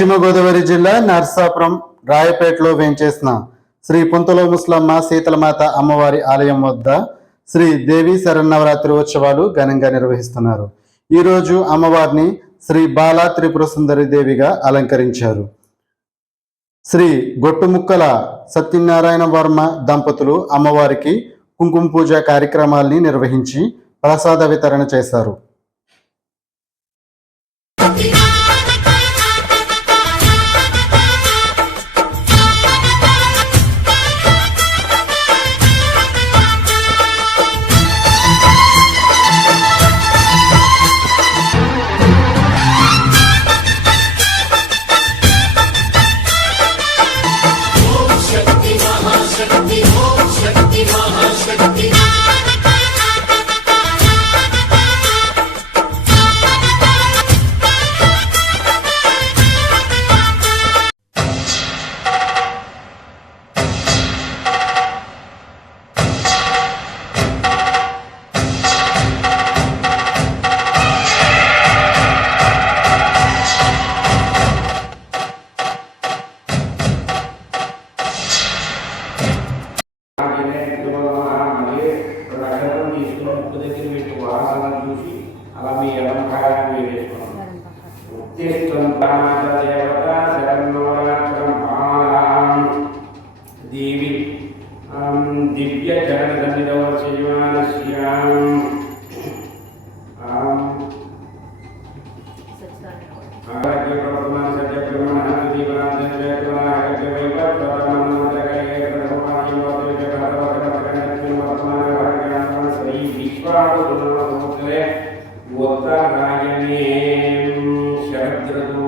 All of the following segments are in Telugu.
పశ్చిమ గోదావరి జిల్లా నర్సాపురం రాయపేటలో వేంచేసిన శ్రీ పుంతలో ముస్లమ్మ శీతలమాత అమ్మవారి ఆలయం వద్ద శ్రీ దేవి శరన్నవరాత్రి ఉత్సవాలు ఘనంగా నిర్వహిస్తున్నారు. ఈరోజు అమ్మవారిని శ్రీ బాలా త్రిపుర సుందరి దేవిగా అలంకరించారు. శ్రీ గొట్టుముక్కల సత్యనారాయణ వర్మ దంపతులు అమ్మవారికి కుంకుమ పూజ కార్యక్రమాల్ని నిర్వహించి ప్రసాద వితరణ చేశారు. చూసి అలా మీ అలంకారాన్ని వేసుకున్నాం. దేవి దివ్య చరణ ధన్యదవ శ్రీమానశ్యాం उत्तरायणे शरदृतु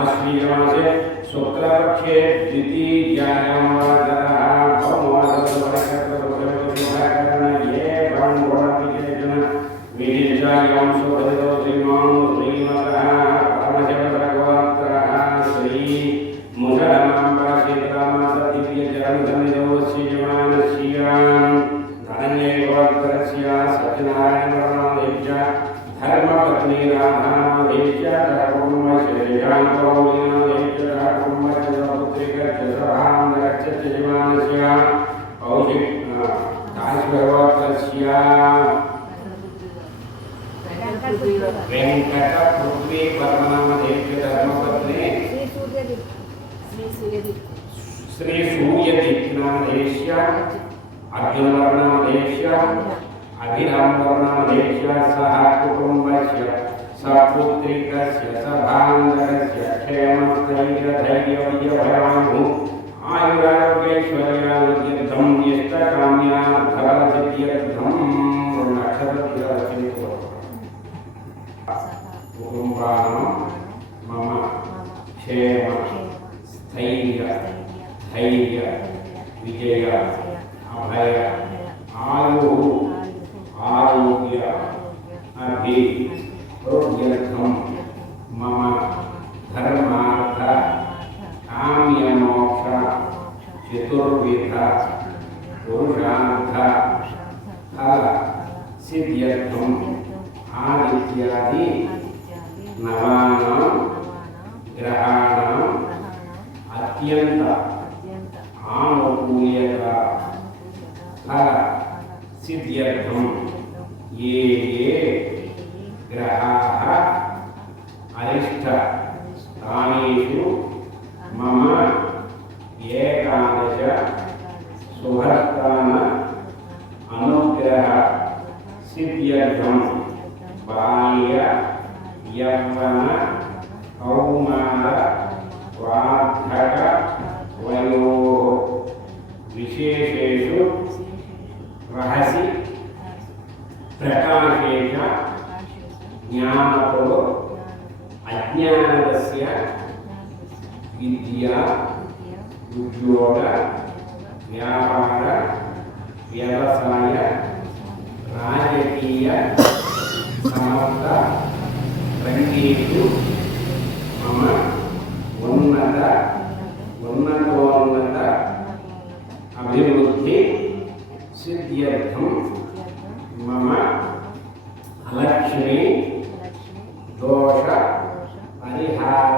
आश्विनमासे शुक्लपक्षे द्वितीयायां धर्मपत्नी राधानादेश्य धर्मं श्रीरामकौलिनादेश्य धर्मं चतुर्पुत्रिकर्चसभां जयमानस्य औषिक दासभगवतस्य वेंकटपृथ्वी परमनामदेश्य धर्मपत्नी श्री सूर्यदीप्तनादेश्य अर्जुनवर्णनादेश्य अभिरामवर्णनादेश्य सह कुटुम्बस्य सपुत्रिकस्य सभान्दरस्य क्षेमस्थैर्यधैर्यविजयभयानु आयुरारोग्यैश्वर्यानुतीर्थं इष्टकाम्यार्थसिद्ध्यर्थं नक्षत्रतिरचितो कुटुम्बानां मम क्षेम स्थैर्य धैर्य विजय अभय आयु आरोग्य अभिवृद्ध्यर्थं मम धर्मार्थ काम्यमोक्ष चतुर्विध पुरुषार्थ फल सिद्ध्यर्थं आदित्यादि नवानां ग्रहाणां अत्यंत आनुकूल्यता फल सिद्ध्यर्थं ये ग्रहाः अरिष्ट स्थानेषु मम एकादश शुभस्थान अनुग्रह सिद्ध्यर्थं बाल्य यौवन कौमार वार्धक वयोः विशेषेषु रहसि प्रकाशेन ज्ञानतो अज्ञानस्य विद्या उद्योग व्यापार व्यवसाय राजकीय समस्त रंगेषु मम उन्नतोन्नत अभिवृद्धि सिद्ध्यर्थं मम अलक्ष्मी दोष परिहार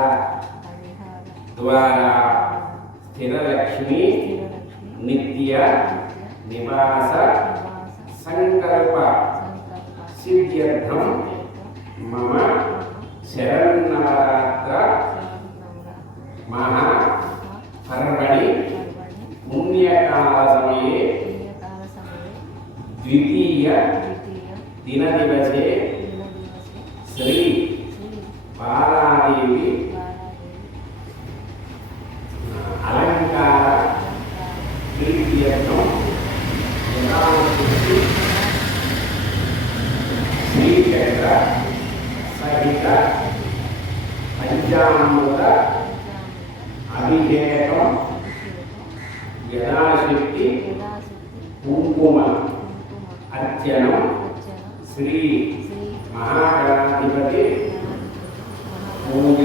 ద్వారా స్థిరలక్ష్మి నిత్య నివాస సంకల్ప సిద్ధ్యర్థం మమ శరన్నవరాత్ర మహా పర్వణి పుణ్యకాల సమయే ద్వితీయ దినదివసే శ్రీ బాలాదేవి అలంకార ప్రీత్యర్థం యథాశక్తి శ్రీచక్ర సహిత పంచామృత అభిషేకం యథాశక్తి కుంకుమ అర్చనం శ్రీ మహాగణాధిపతి పూజ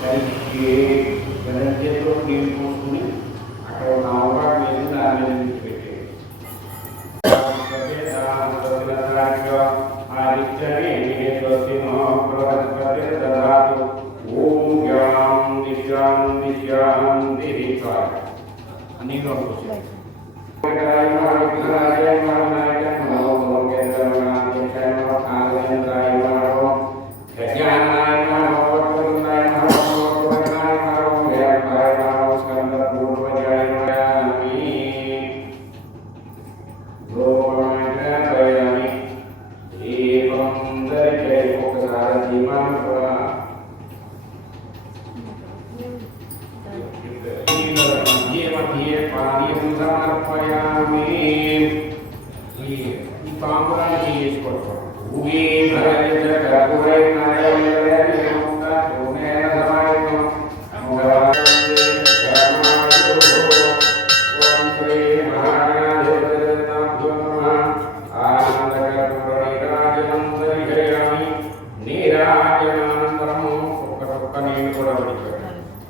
కలిగే గణ్యతో నీళ్ళు పోసుకుని అక్కడ ఒక అవకాశం వేసి దాని మీద నుంచి పెట్టేది అన్నిలో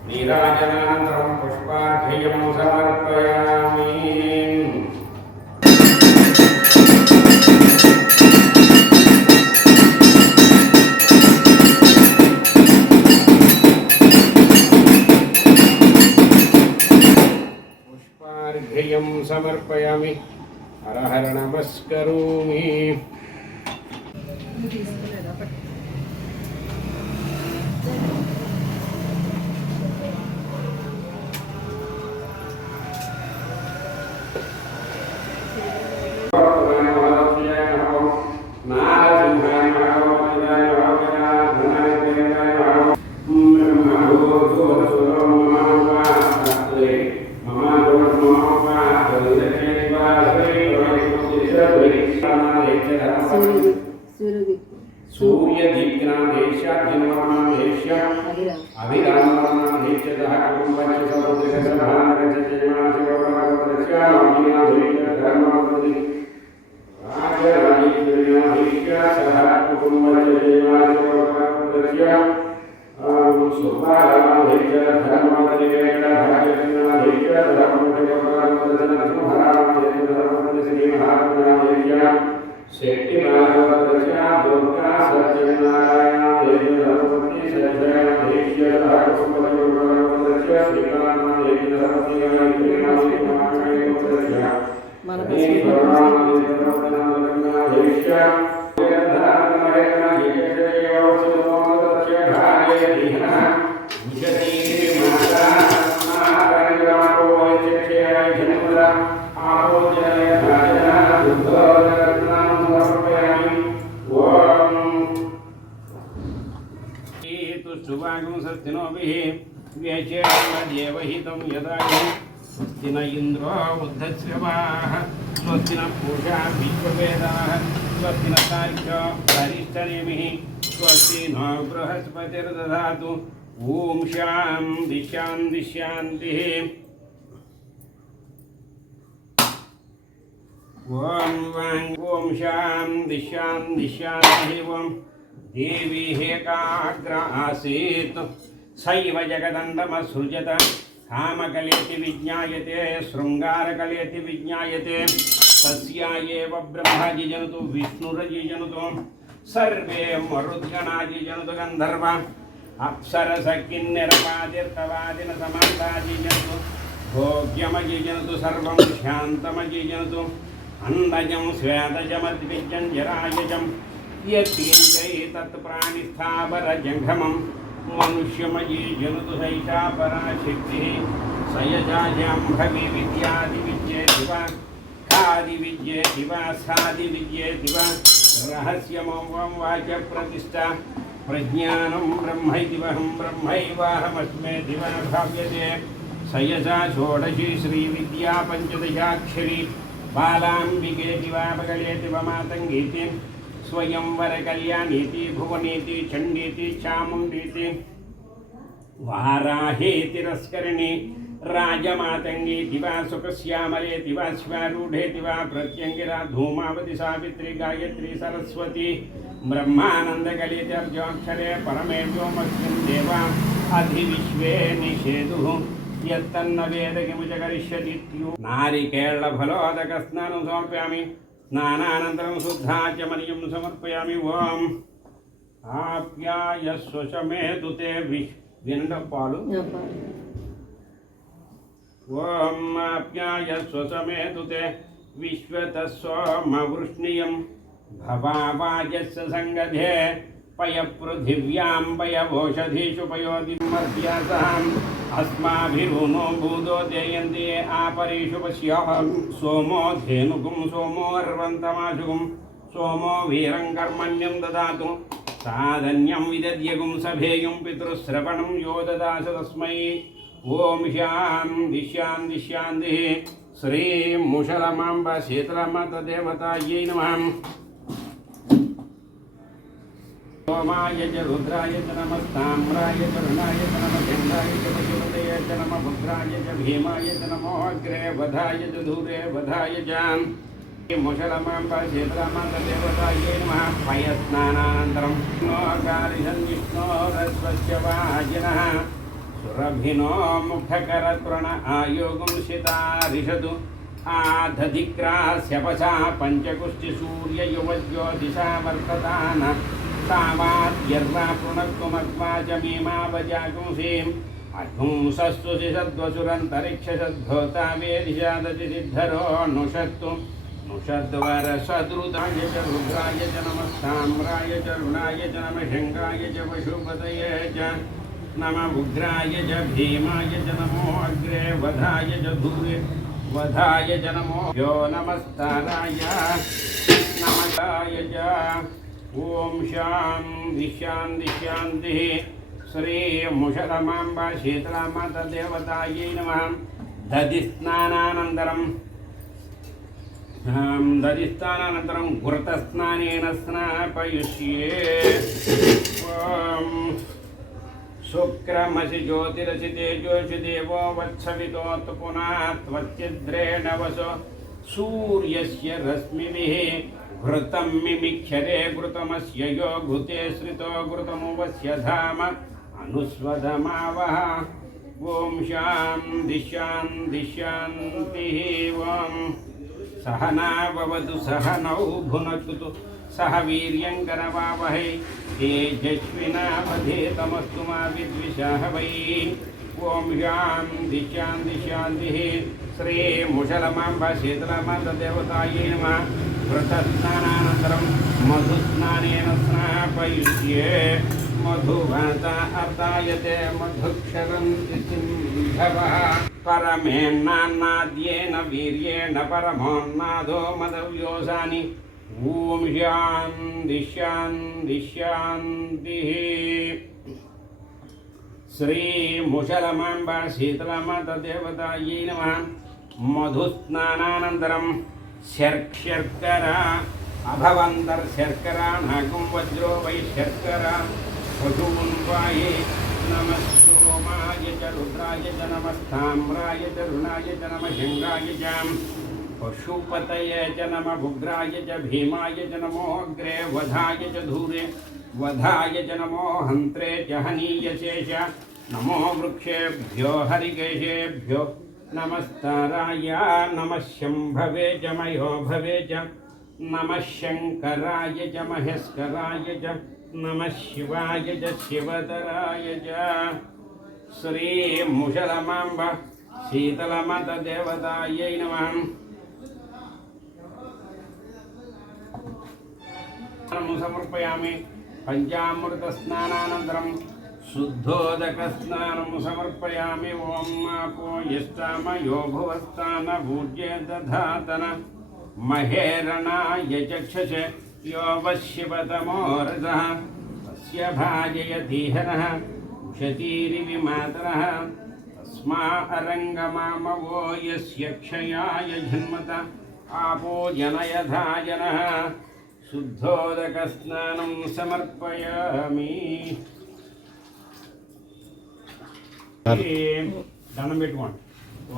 నీరాజనానంతరం పుష్పార్ఘ్యం సమర్పయామి. పుష్పార్ఘ్యం సమర్పయామి. హర హర నమస్కరోమి. स्वस्ति न इंद्रो बुद्धश्रवाः स्वस्ति न पूषा विश्ववेदाः स्वस्ति न तार्क्ष्यो वरिष्ठनेमिः स्वस्ति न बृहस्पतिर्दधातु ॐ शान्ति शान्ति शान्तिः ॐ शान्ति शान्ति शान्तिः ॐ देवी एकाग्र आसीत् सैव जगदण्डमसृजत कामकलेति विज्ञायते शृंगारकलेति विज्ञायते तस्या एव ब्रह्माजिजनुतु विष्णुरजिजनुतु सर्वे मरुद्गणाजिजनुतु गन्धर्व అప్సరసకిన్నెరపాదిర్తవాదిన సమంతాజీజనతు భోగ్యమజీజనతు సర్వం శాంతమజీజనతు అండజం శ్వేతజమద్విజం జరాయజం యత్కించై తత్ప్రాణిస్థావరజంఘమం మనుష్యమజీజనతు సైషా పరాశక్తి సయజాజాంభవి విద్యాదివిద్యేతి వా खादिविद्येति वा सादिविद्येति वा रहस्यमं वाच प्रतिष्ठा प्रज्ञानं ब्रह्मैति वहं ब्रह्मैवाहमस्मेति वा भाव्यते सयसा षोडशी श्रीविद्या पञ्चदशाक्षरी बालाम्बिकेति वा बगलेति वा मातङ्गीति स्वयंवरकल्याणीति भुवनीति चण्डीति चामुण्डीति वाराहेति रस्करिणी राजमातंगी वा सुखश्यामलेति वा श्वारूढ़ेति वा प्रत्यंगिरा धूमावती सावित्री गायत्री सरस्वती ब्रह्मानंदकलिते अर्जोक्षरे परमे व्योमस्मिन् देवा अधिविश्वे निषेधुः यत्तन्न वेद किमुच करिष्यतीत्यु नारिकेळफलोदकस्नानं समर्पयामि स्नानानन्तरं शुद्धाचमनीयं समर्पयामि ओम आप्यायस्व शमेतु ते विनडपालु ओम आप्यायस्व समेतु ते विश्वतस्वमवृष्णियं भवावाजस्य संगधे पयपृथिव्यां पयवोषधीषु पयोदिमर्त्यासाम् अस्माभिरुनो भूतो देयन्ते आपरीषु पश्याः सोमो धेनुगुं सोमो अर्वन्तमाशुगुं सोमो वीरं कर्मण्यं ददातु साधन्यं विदद्यगुं सभेयं पितृश्रवणं यो ददास तस्मै ओम शांति शांति शांति श्री मुशलमांब शीतलमाता देवतायै नमः सोमाय च रुद्राय च नमस्ताम्राय च रुणाय च नमः चन्द्राय च पशुपतये च नमः भद्राय च भीमाय च नमो अग्रे वधाय च दूरे वधाय च मुशलमांब शीतलमाता देवतायै नमः पयस्नानानन्तरं विष्णोरस्वस्य वाजिनः सुरभिनो मुखकरत्रण आयोगं शितारिषदु आधधिक्रास्यपसा पञ्चकुष्ठिसूर्ययुवज्योतिषा वर्ततान तामाद्यर्वा पुनर्तुमत्वा च मीमावजागुंसीम् अध्वंसस्तु सिषद्वसुरन्तरिक्षसद्भोता वेदिशादतिसिद्धरो नुषत्तु नुषद्वरसद्रुताय च रुद्राय च नमस्ताम्राय च रुणाय च नमः शङ्काय च पशुपतये च नमः उग्राय च भीमाय च नमो अग्रे वधाय च धूरे वधाय च नमो यो नमस्ताराय नमस्ताय च ओम शांति शांति शांति श्री मुशलमांबा शीतलामाता देवतायै नमः दधिस्नानानन्तरं घृतस्नानेन स्नापयिष्ये शुक्रमसि ज्योतिरसि तेजोषि देवो वत्सवितोऽतु पुनः त्वच्चिद्रेण वसो सूर्यस्य रश्मिभिः घृतं मिमिक्षरे घृतमस्य यो घृते श्रितो घृतमुपस्य धाम अनुस्वधमावः ॐ शान्ति शान्ति शान्तिः ॐ सहना भवतु सहनौ भुनक्तु सह वीर्यङ्करवावहै तेजस्विनावधेतमस्तु मा विद्विषावहै ओम शान्ति शान्ति शान्तिः श्री मुशलमांब शीतलमाता देवतायै नमः व्रतस्नानानन्तरं मधुस्नानेन स्नापयिष्ये मधुवाता अर्दायते मधुक्षरन्ति सिन्धवः परमेन्नाद्येन वीर्येण परमोन्नादो मदव्योसानि ओम शान्ति शान्ति शान्तिः श्री मुशलमांबा शीतलमाता देवतायै नमः मधुस्नानानन्तरं शर्करा अभवन्तर्शर्करा नागं वज्रो वै शर्करा पशून्वाये नमः सोमाय च रुद्राय च नमस्ताम्राय च रुणाय च नमः शङ्गाय च पशुपतये च नमः उग्राय च भीमाय च नमो अग्रे वधाय च धूरे वधाय च नमो हन्त्रे च हनीयसे च नमो वृक्षेभ्यो हरिकेशेभ्यो नमस्ताराय नमः शम्भवे च मयो भवे च नमः शङ्कराय च महेश्वराय च नमः शिवाय च शिवतराय च श्री मुषलमाम्ब शीतलमातदेवतायै नमः। समर्पयामि। पंचामृतस्नानानन्तरं शुद्धोदकस्नानं समर्पयामि। ओम आपो यष्टामयो भुवस्तानभूज्ये दधातन महेरणाय चक्षसे यो वश्यपतमोरसः तस्य भाजयतीहनः क्षतीरिविमातरः तस्मा अरङ्गमामवो यस्य क्षयाय जन्मत आपो जनयधा जनः शुद्धोदकस्नानं समर्पयामि। దండం పెట్టుకోండి।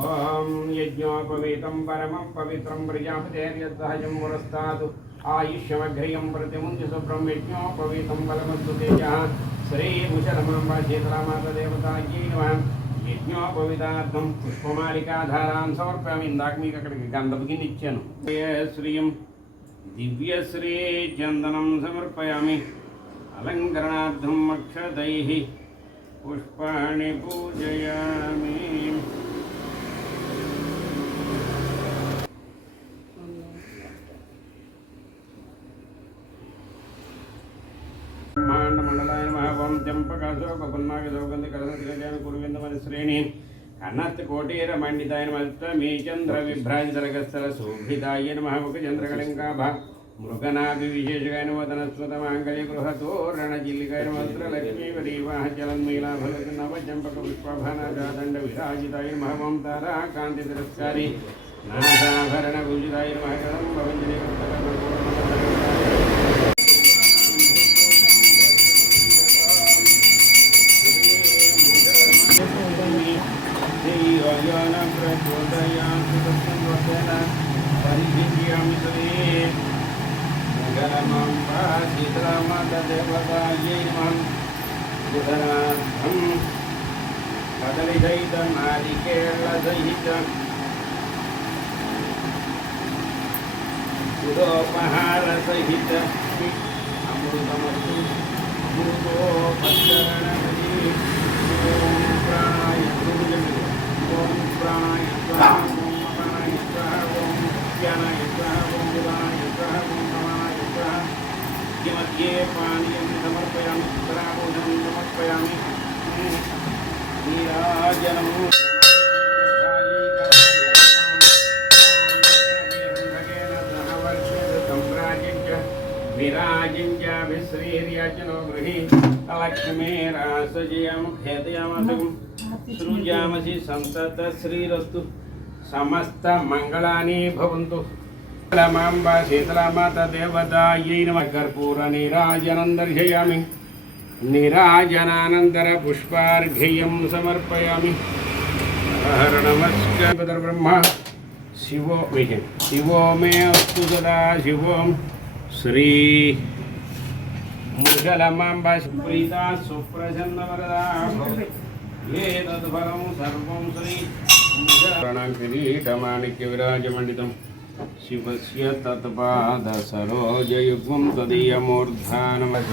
ఓం యజ్ఞోపవీతం పరమం పవిత్రం ప్రజాపతేర్యద్సహజం పురస్తాత్ ఆయుష్యమగ్రియం ప్రతిముంచి శుభ్రం యజ్ఞోపవీతం బలమస్తు తేజ శ్రీ ముషలమాంబ శీతలామాతదేవతాయై నమః। యజ్ఞోపవీతార్థం పుష్పమాలికాధారాన్ సమర్పయామి। ఇందాక మీకు అక్కడికి గంధపు గిన్నె ఇచ్చాను। శ్రీయం దివ్యశ్రీ చందనం సమర్పయామి। అలంకరణార్థం అక్షతైః పుష్పాణి పూజయామి। బ్రహ్మాండమండలాయ నమః। ఓం చంపకాశోకపున్నాగదౌగంధి కలసతిగజామి కురువిందమని శ్రేణి అన్నత్కోటీరమండితాయ నమః। మీ చంద్ర విభ్రాంతరగస్థల శోభితాయ నమః। ఒక చంద్రకళంకాభ మృగనాభి విశేషగాయ నవతనస్వతమాంగళ్య గృహతోరణజిల్లికాయ మంత్రలక్ష్మీవరీవాహ జలన్మీలాఫలక నవచంపక పుష్పభానాదండ విరాజితాయ నమః। ఓం తారా కాంతి తిరస్కారి నాసాభరణ పూజితాయ నమః। కదంబ వంజనే शीतलामातदेवतायै नमः। बुधनार्थं कदलीसहित नारिकेलसहित सुरोपहारसहित अमृतमस्तु अमृतोपचरणमयि। ओम प्राणाय ओम प्राणाय स्वाहा ओम अपानाय स्वाहा ओम ज्ञानाय स्वाहा ओम बुधानाय स्वाहा ओम समानाय स्वाहा। मध्ये पानीयं समर्पयामि। उत्तराभूषणं समर्पयामि। नीराजनं विराजिञ्जाभिश्रीर्याचनो गृही लक्ष्मीरासजयाम खेदयामसं सृजामसि संतत श्रीरस्तु समस्त मंगलानि भवन्तु। शीतलामाम्बा शीतलामातदेवतायै नमः। कर्पूर नीराजनं दर्शयामि। नीराजनानन्तर पुष्पार्घ्यं समर्पयामि। हर नमस्कार ब्रह्मा शिवो विजय शिवो मे अस्तु सदा शिवों। श्री मुषलमाम्बा सुप्रीता सुप्रसन्नवरदा ये तद्फलं सर्वं श्री मुषलकिरीटमाणिक्य विराजमण्डितं शिवस्य तत्पाद सरोजयुग्मं तदीयमूर्धानमः।